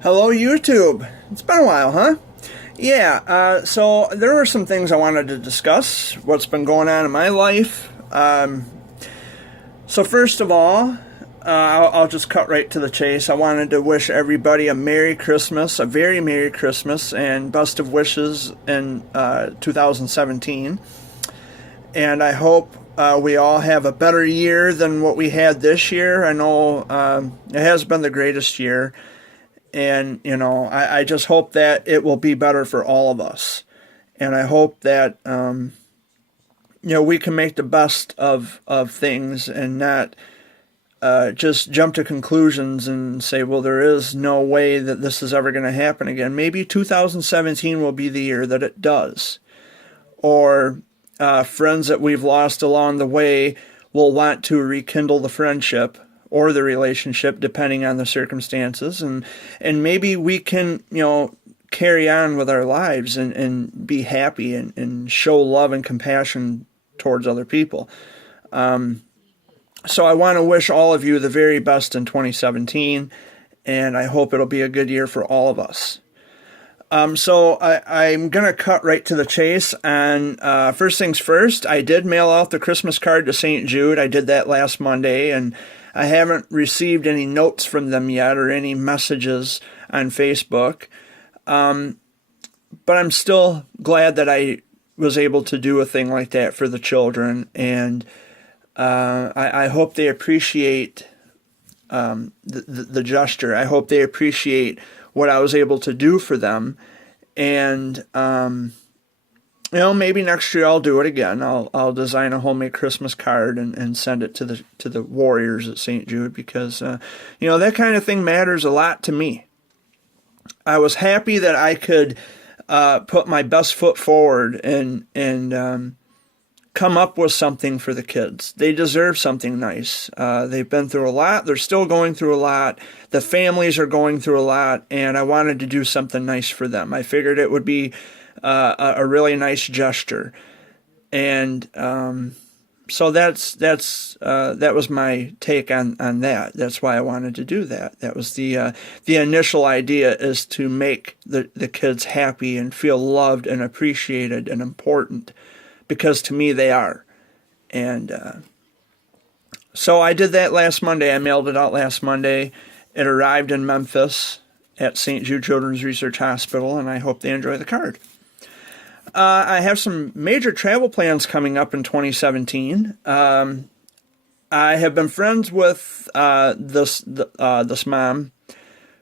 Hello, YouTube. It's been a while, huh? Yeah, so there were some things I wanted to discuss, what's been going on in my life. So, first of all, I'll just cut right to the chase. I wanted to wish everybody a Merry Christmas, a very Merry Christmas, and best of wishes in 2017. And I hope we all have a better year than what we had this year. I know it has been the greatest year. And, I just hope that it will be better for all of us. And I hope that, we can make the best of things and not just jump to conclusions and say, well, there is no way that this is ever going to happen again. Maybe 2017 will be the year that it does. Or friends that we've lost along the way will want to rekindle the friendship or the relationship, depending on the circumstances. And maybe we can, carry on with our lives and be happy and show love and compassion towards other people. So I want to wish all of you the very best in 2017, and I hope it'll be a good year for all of us. So I'm going to cut right to the chase. And first things first, I did mail out the Christmas card to St. Jude. I did that last Monday, and I haven't received any notes from them yet or any messages on Facebook. But I'm still glad that I was able to do a thing like that for the children. And I hope they appreciate the gesture. I hope they appreciate what I was able to do for them. And, maybe next year I'll do it again. I'll design a homemade Christmas card and send it to the Warriors at St. Jude because, that kind of thing matters a lot to me. I was happy that I could put my best foot forward and come up with something for the kids. They deserve something nice. They've been through a lot. They're still going through a lot. The families are going through a lot, and I wanted to do something nice for them. I figured it would be a really nice gesture, and so that was my take on that. That's why I wanted to do that. That was the initial idea, is to make the kids happy and feel loved and appreciated and important, because to me they are. And so I did that last Monday. I mailed it out last Monday. It arrived in Memphis at St. Jude Children's Research Hospital, and I hope they enjoy the card. I have some major travel plans coming up in 2017. I have been friends with this mom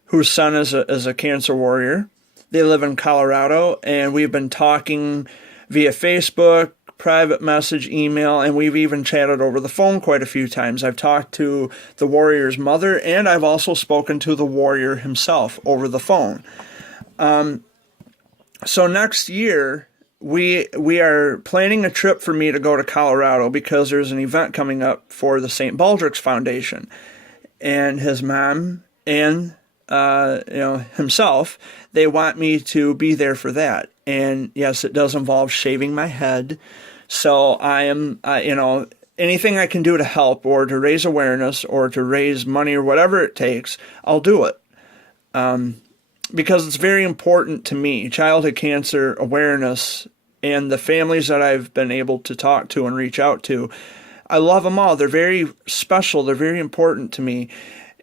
whose son is a cancer warrior. They live in Colorado, and we've been talking via Facebook, private message, email, and we've even chatted over the phone quite a few times. I've talked to the warrior's mother, and I've also spoken to the warrior himself over the phone. So next year, we are planning a trip for me to go to Colorado because there's an event coming up for the St. Baldrick's Foundation. And his mom and himself, they want me to be there for that. And yes, it does involve shaving my head. So I am, anything I can do to help or to raise awareness or to raise money or whatever it takes, I'll do it. Because it's very important to me, childhood cancer awareness, and the families that I've been able to talk to and reach out to. I love them all. They're very special. They're very important to me,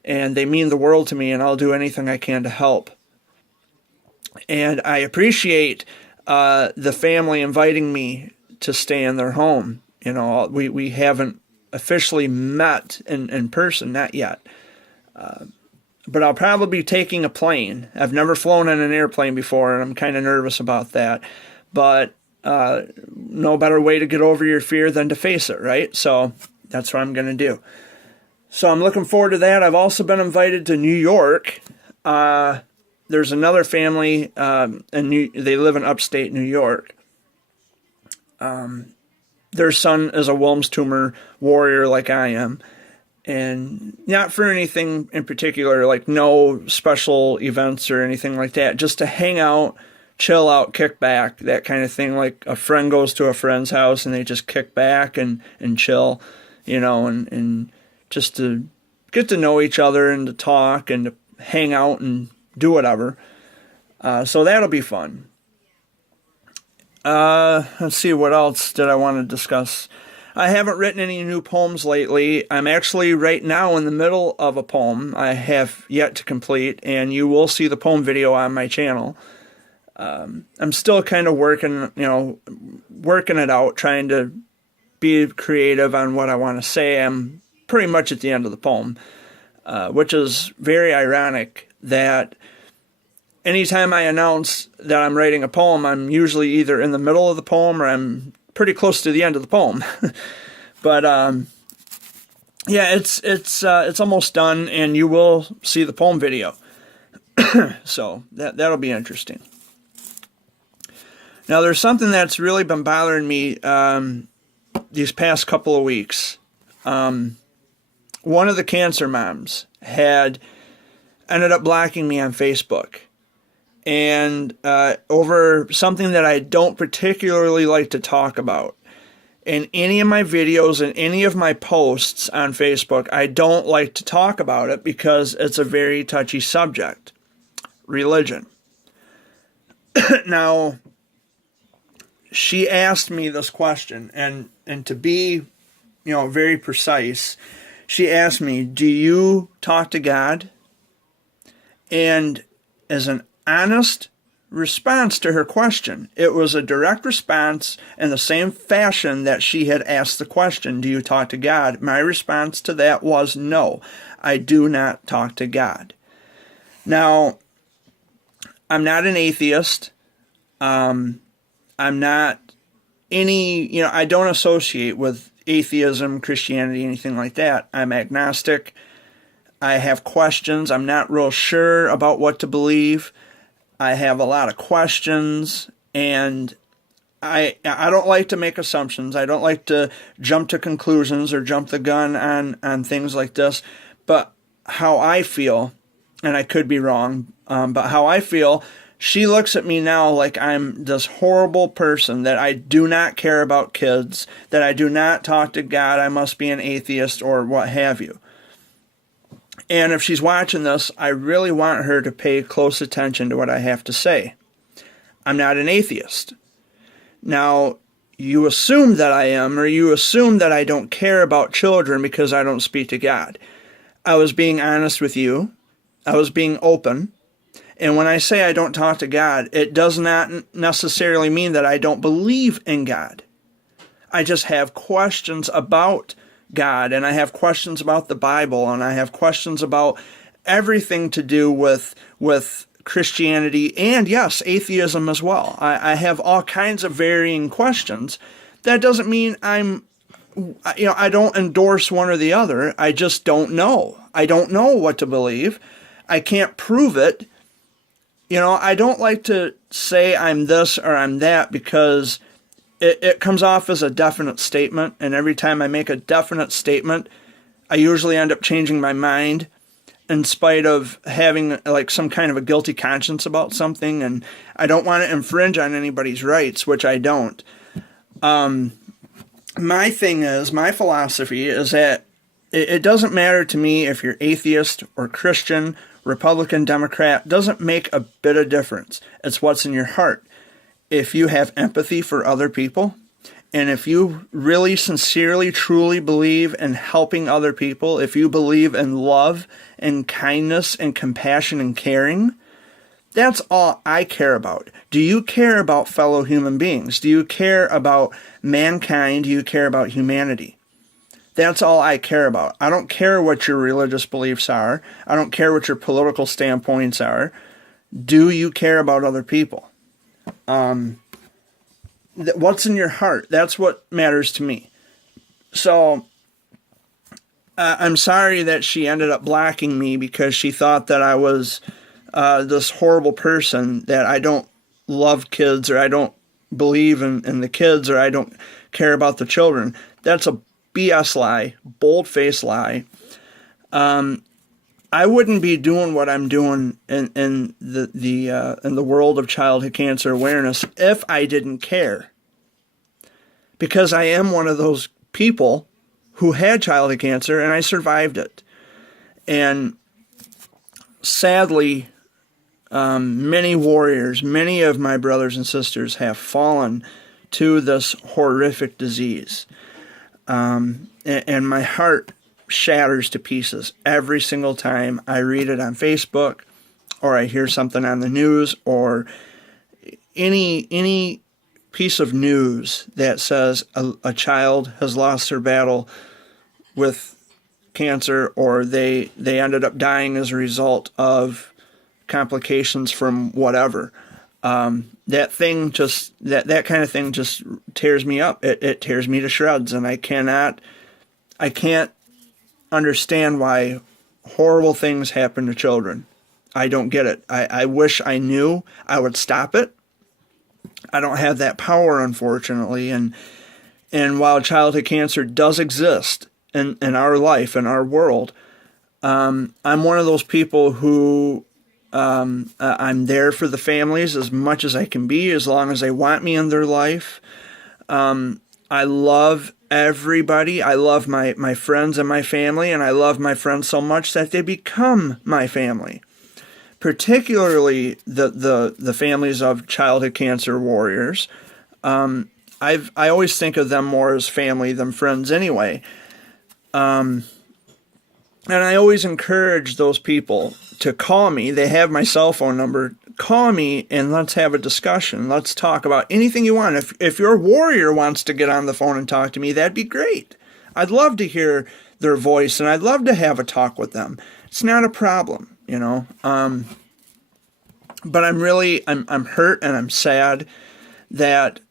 and they mean the world to me, and I'll do anything I can to help. And I appreciate the family inviting me to stay in their home. We haven't officially met in person, not yet. But I'll probably be taking a plane. I've never flown in an airplane before, and I'm kind of nervous about that. But no better way to get over your fear than to face it, right? So that's what I'm going to do. So I'm looking forward to that. I've also been invited to New York. There's another family, they live in upstate New York. Their son is a Wilms tumor warrior like I am. And not for anything in particular, like no special events or anything like that, just to hang out, chill out, kick back, that kind of thing. Like a friend goes to a friend's house and they just kick back and chill, and just to get to know each other and to talk and to hang out and do whatever. So that'll be fun. Let's see, what else did I want to discuss? I haven't written any new poems lately. I'm actually right now in the middle of a poem I have yet to complete, and you will see the poem video on my channel. I'm still kind of working it out, trying to be creative on what I want to say. I'm pretty much at the end of the poem, which is very ironic that anytime I announce that I'm writing a poem, I'm usually either in the middle of the poem or I'm pretty close to the end of the poem. But yeah, it's almost done, and you will see the poem video. So that'll be interesting. Now, there's something that's really been bothering me these past couple of weeks. One of the cancer moms had ended up blocking me on Facebook, and over something that I don't particularly like to talk about. In any of my videos and any of my posts on Facebook, I don't like to talk about it because it's a very touchy subject. Religion. Now, she asked me this question, and to be, very precise, she asked me, "Do you talk to God?" And as an honest response to her question, it was a direct response in the same fashion that she had asked the question, "Do you talk to God?" My response to that was, "No, I do not talk to God." Now, I'm not an atheist. I'm not I don't associate with atheism, Christianity, anything like that. I'm agnostic. I have questions. I'm not real sure about what to believe. I have a lot of questions, and I don't like to make assumptions. I don't like to jump to conclusions or jump the gun on things like this. But how I feel, and I could be wrong, but how I feel, she looks at me now like I'm this horrible person, that I do not care about kids, that I do not talk to God, I must be an atheist or what have you. And if she's watching this, I really want her to pay close attention to what I have to say. I'm not an atheist. Now, you assume that I am, or you assume that I don't care about children because I don't speak to God. I was being honest with you. I was being open. And when I say I don't talk to God, it does not necessarily mean that I don't believe in God. I just have questions about God, and I have questions about the Bible, and I have questions about everything to do with Christianity, and yes, atheism as well. I have all kinds of varying questions. That doesn't mean I don't endorse one or the other. I just don't know. I don't know what to believe. I can't prove it. I don't like to say I'm this or I'm that because it comes off as a definite statement, and every time I make a definite statement, I usually end up changing my mind in spite of having like some kind of a guilty conscience about something, and I don't want to infringe on anybody's rights, which I don't. My philosophy is that it doesn't matter to me if you're atheist or Christian, Republican, Democrat, doesn't make a bit of difference. It's what's in your heart. If you have empathy for other people, and if you really sincerely, truly believe in helping other people, if you believe in love and kindness and compassion and caring, that's all I care about. Do you care about fellow human beings? Do you care about mankind? Do you care about humanity? That's all I care about. I don't care what your religious beliefs are. I don't care what your political standpoints are. Do you care about other people? What's in your heart? That's what matters to me. So I'm sorry that she ended up blocking me because she thought that I was this horrible person, that I don't love kids, or I don't believe in the kids, or I don't care about the children. That's a BS lie, bold-faced lie. I wouldn't be doing what I'm doing in the world of childhood cancer awareness if I didn't care. Because I am one of those people who had childhood cancer, and I survived it. And sadly, Many warriors, many of my brothers and sisters have fallen to this horrific disease. And my heart shatters to pieces every single time I read it on Facebook, or I hear something on the news, or any piece of news that says a child has lost their battle with cancer, or they ended up dying as a result of complications from whatever. That kind of thing just tears me up. It tears me to shreds, and I can't understand why horrible things happen to children. I don't get it. I wish I knew. I would stop it. I don't have that power, unfortunately. And while childhood cancer does exist in our life, in our world, I'm one of those people who I'm there for the families as much as I can be, as long as they want me in their life. I love everybody. I love my friends and my family, and I love my friends so much that they become my family. Particularly the families of childhood cancer warriors. I always think of them more as family than friends anyway. And I always encourage those people to call me. They have my cell phone number. Call me and let's have a discussion. Let's talk about anything you want. If your warrior wants to get on the phone and talk to me, that'd be great. I'd love to hear their voice, and I'd love to have a talk with them. It's not a problem, you know. But I'm hurt and I'm sad that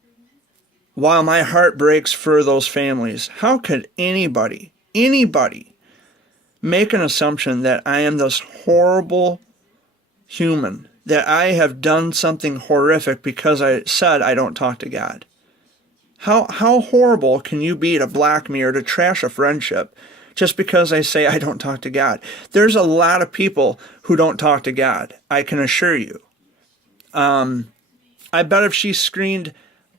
while my heart breaks for those families, how could anybody make an assumption that I am this horrible human, that I have done something horrific because I said I don't talk to God? How horrible can you be to black me or to trash a friendship just because I say I don't talk to God? There's a lot of people who don't talk to God, I can assure you. I bet if she screened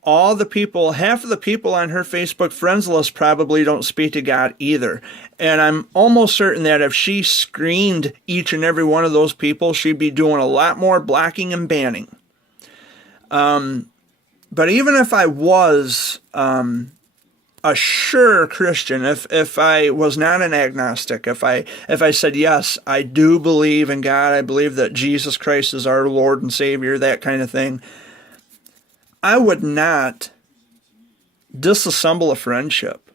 all the people, half of the people on her Facebook friends list probably don't speak to God either. And I'm almost certain that if she screened each and every one of those people, she'd be doing a lot more blocking and banning. But even if I was a sure Christian, if I was not an agnostic, if I said, yes, I do believe in God, I believe that Jesus Christ is our Lord and Savior, that kind of thing, I would not disassemble a friendship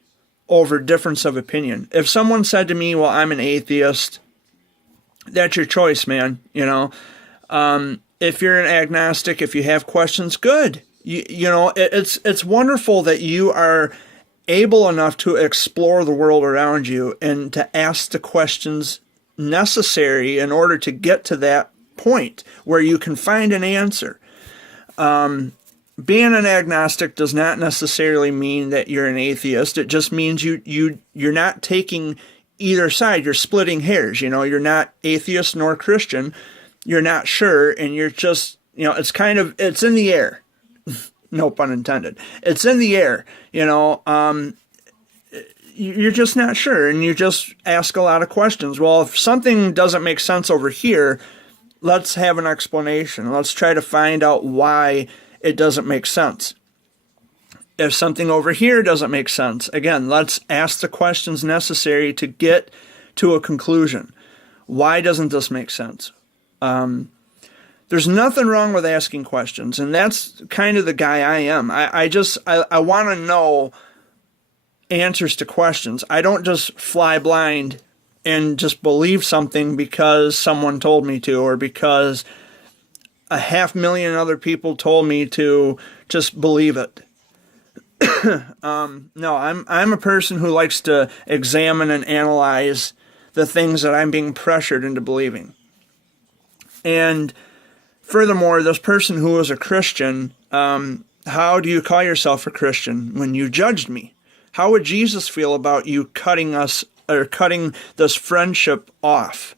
over difference of opinion. If someone said to me, well, I'm an atheist, that's your choice, man. You know, if you're an agnostic, if you have questions, good. You know, it's wonderful that you are able enough to explore the world around you and to ask the questions necessary in order to get to that point where you can find an answer. Being an agnostic does not necessarily mean that you're an atheist. It just means you're not taking either side. You're splitting hairs. You know, you're not atheist nor Christian. You're not sure, and you're just, you know, it's in the air. No pun intended. It's in the air. You know, you're just not sure, and you just ask a lot of questions. Well, if something doesn't make sense over here, let's have an explanation. Let's try to find out why it doesn't make sense. If something over here doesn't make sense, again, let's ask the questions necessary to get to a conclusion. Why doesn't this make sense? There's nothing wrong with asking questions, and that's kind of the guy I am. I want to know answers to questions. I don't just fly blind and just believe something because someone told me to, or because 500,000 other people told me to just believe it. No, I'm a person who likes to examine and analyze the things that I'm being pressured into believing. And furthermore, this person who was a Christian, how do you call yourself a Christian when you judged me? How would Jesus feel about you cutting this friendship off?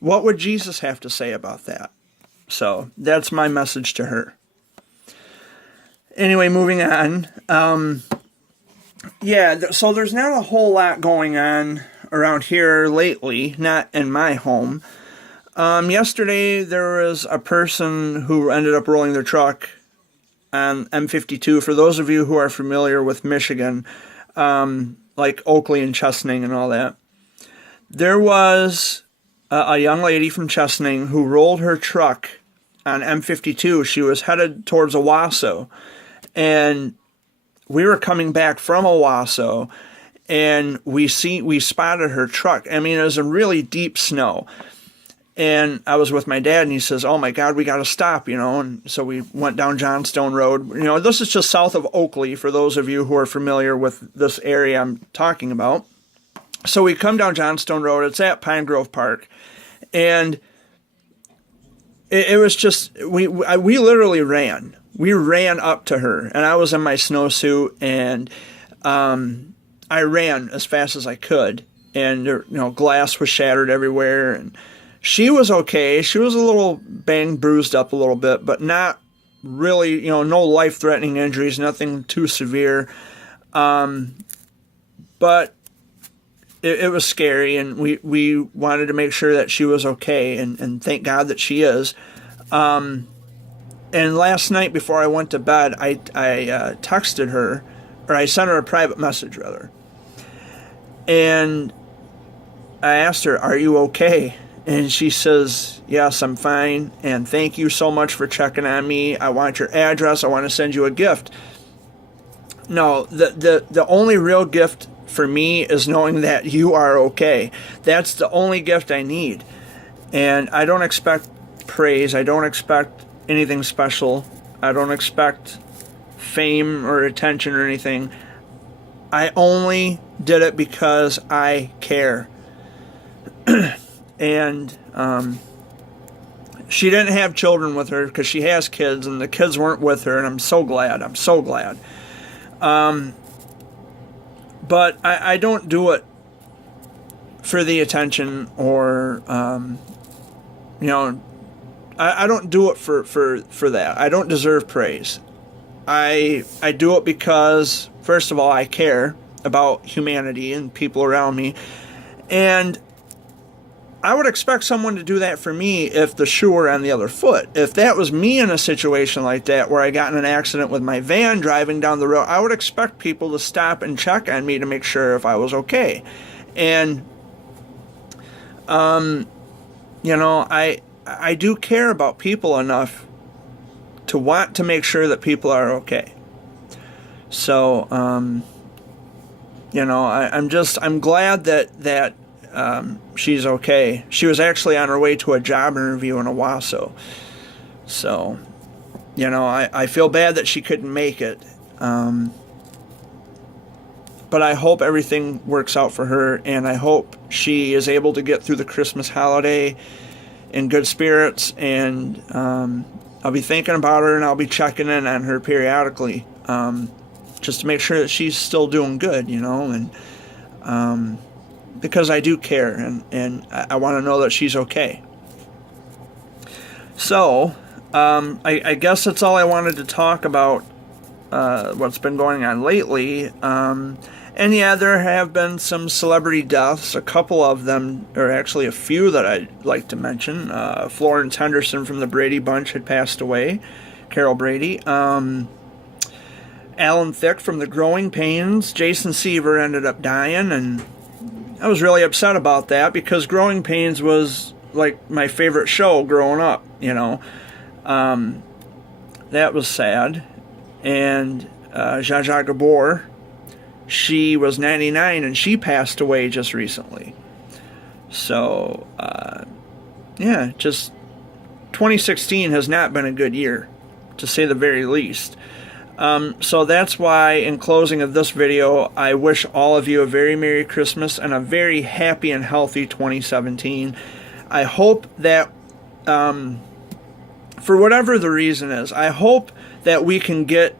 What would Jesus have to say about that? So that's my message to her. Anyway, moving on. So there's not a whole lot going on around here lately, not in my home. Yesterday there was a person who ended up rolling their truck on M52. For those of you who are familiar with Michigan, like Oakley and Chesaning and all that, there was a young lady from Chesaning who rolled her truck on M52. She was headed towards Owasso, and we were coming back from Owasso, and we spotted her truck. I mean, it was a really deep snow. And I was with my dad, and he says, "Oh my God, we got to stop," And so we went down Johnstone Road. This is just south of Oakley, for those of you who are familiar with this area I'm talking about. So we come down Johnstone Road. It's at Pine Grove Park. And it was just, we literally ran. We ran up to her, and I was in my snowsuit, and I ran as fast as I could. And glass was shattered everywhere, and she was okay. She was a little banged, bruised up a little bit, but not really, no life-threatening injuries, nothing too severe. But it was scary, and we wanted to make sure that she was okay, and thank God that she is. And last night before I went to bed, I texted her, or I sent her a private message, rather. And I asked her, "Are you okay?" And she says, "Yes, I'm fine, and thank you so much for checking on me. I want your address. I want to send you a gift." No, the only real gift for me is knowing that you are okay. That's the only gift I need. And I don't expect praise. I don't expect anything special. I don't expect fame or attention or anything. I only did it because I care. And she didn't have children with her, because she has kids, and the kids weren't with her, and I'm so glad. I'm so glad. But I don't do it for the attention, or I don't do it for that. I don't deserve praise. I do it because, first of all, I care about humanity and people around me, and I would expect someone to do that for me if the shoe were on the other foot. If that was me in a situation like that, where I got in an accident with my van driving down the road, I would expect people to stop and check on me to make sure if I was okay. And, I do care about people enough to want to make sure that people are okay. So, I'm glad that she's okay. She was actually on her way to a job interview in Owasso. So, I feel bad that she couldn't make it. But I hope everything works out for her, and I hope she is able to get through the Christmas holiday in good spirits, and I'll be thinking about her, and I'll be checking in on her periodically, just to make sure that she's still doing good, and because I do care, and I want to know that she's okay. So, I guess that's all I wanted to talk about, what's been going on lately. And yeah, there have been some celebrity deaths. A couple of them, or actually a few that I'd like to mention. Florence Henderson from the Brady Bunch had passed away. Carol Brady. Alan Thicke from the Growing Pains. Jason Seaver ended up dying, and I was really upset about that, because Growing Pains was like my favorite show growing up, That was sad. And Zsa Zsa Gabor, she was 99, and she passed away just recently. So, just 2016 has not been a good year, to say the very least. So that's why, in closing of this video, I wish all of you a very Merry Christmas and a very happy and healthy 2017. I hope that, for whatever the reason is, I hope that we can get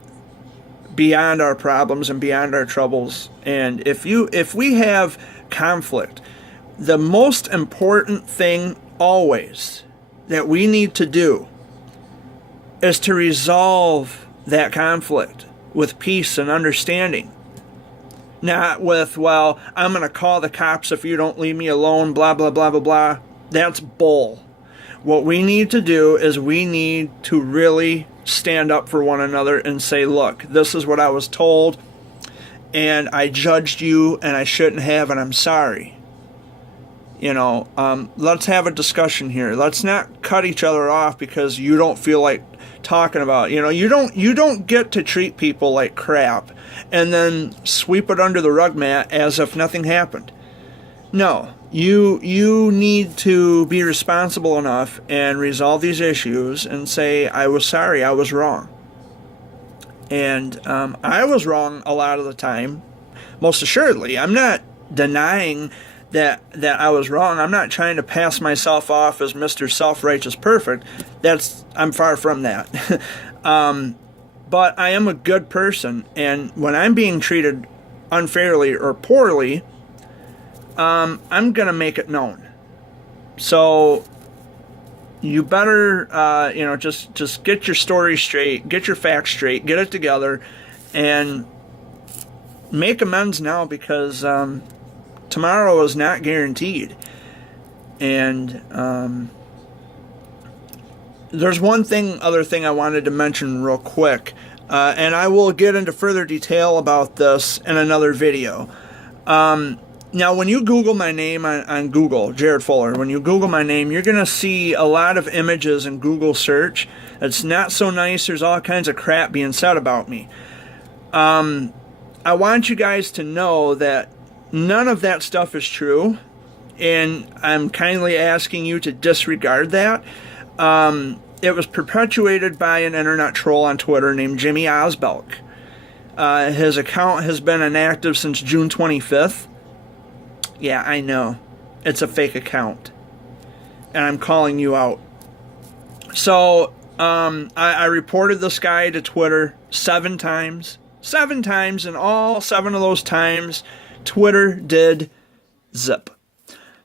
beyond our problems and beyond our troubles. And if we have conflict, the most important thing always that we need to do is to resolve that conflict with peace and understanding. Not with, I'm going to call the cops if you don't leave me alone, blah, blah, blah, blah, blah. That's bull. What we need to do is we need to really stand up for one another and say, look, this is what I was told, and I judged you, and I shouldn't have, and I'm sorry. Let's have a discussion here. Let's not cut each other off because you don't feel like talking about it. You don't get to treat people like crap and then sweep it under the rug mat as if nothing happened. No, you need to be responsible enough and resolve these issues and say, I was sorry, I was wrong. And I was wrong a lot of the time, most assuredly. I'm not denying that I was wrong. I'm not trying to pass myself off as Mr. Self-Righteous Perfect. I'm far from that. But I am a good person, and when I'm being treated unfairly or poorly, I'm going to make it known. So you better, just get your story straight, get your facts straight, get it together, and make amends now, because tomorrow is not guaranteed. And there's other thing I wanted to mention real quick, and I will get into further detail about this in another video. Now, when you Google my name on Google, Jared Fuller, when you Google my name, you're going to see a lot of images in Google search. It's not so nice. There's all kinds of crap being said about me. I want you guys to know that none of that stuff is true, and I'm kindly asking you to disregard that. It was perpetuated by an internet troll on Twitter named Jimmy Osbelk. His account has been inactive since June 25th. Yeah, I know. It's a fake account. And I'm calling you out. So, I reported this guy to Twitter 7 times. 7 times, and all 7 of those times, Twitter did zip.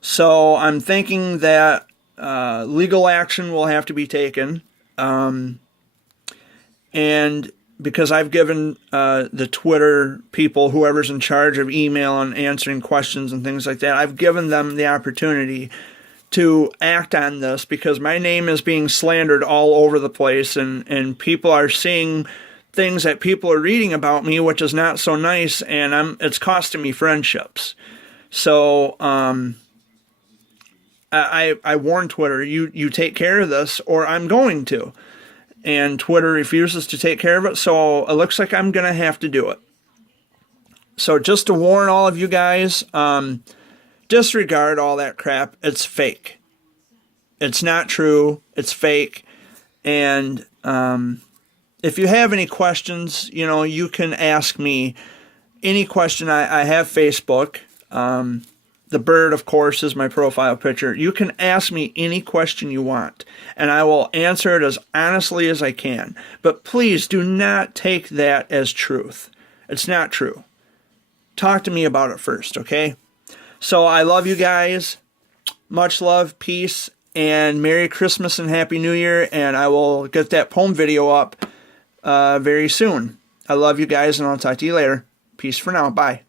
So I'm thinking that legal action will have to be taken. And because I've given the Twitter people, whoever's in charge of email and answering questions and things like that, I've given them the opportunity to act on this, because my name is being slandered all over the place, and people are seeing things that people are reading about me, which is not so nice, and it's costing me friendships. So I warned Twitter, you take care of this, or I'm going to. And Twitter refuses to take care of it, so it looks like I'm going to have to do it. So just to warn all of you guys, disregard all that crap. It's fake. It's not true. It's fake. And if you have any questions, you can ask me any question. I have Facebook. The bird, of course, is my profile picture. You can ask me any question you want, and I will answer it as honestly as I can. But please do not take that as truth. It's not true. Talk to me about it first, okay? So I love you guys. Much love, peace, and Merry Christmas and Happy New Year, and I will get that poem video up very soon. I love you guys, and I'll talk to you later. Peace for now. Bye.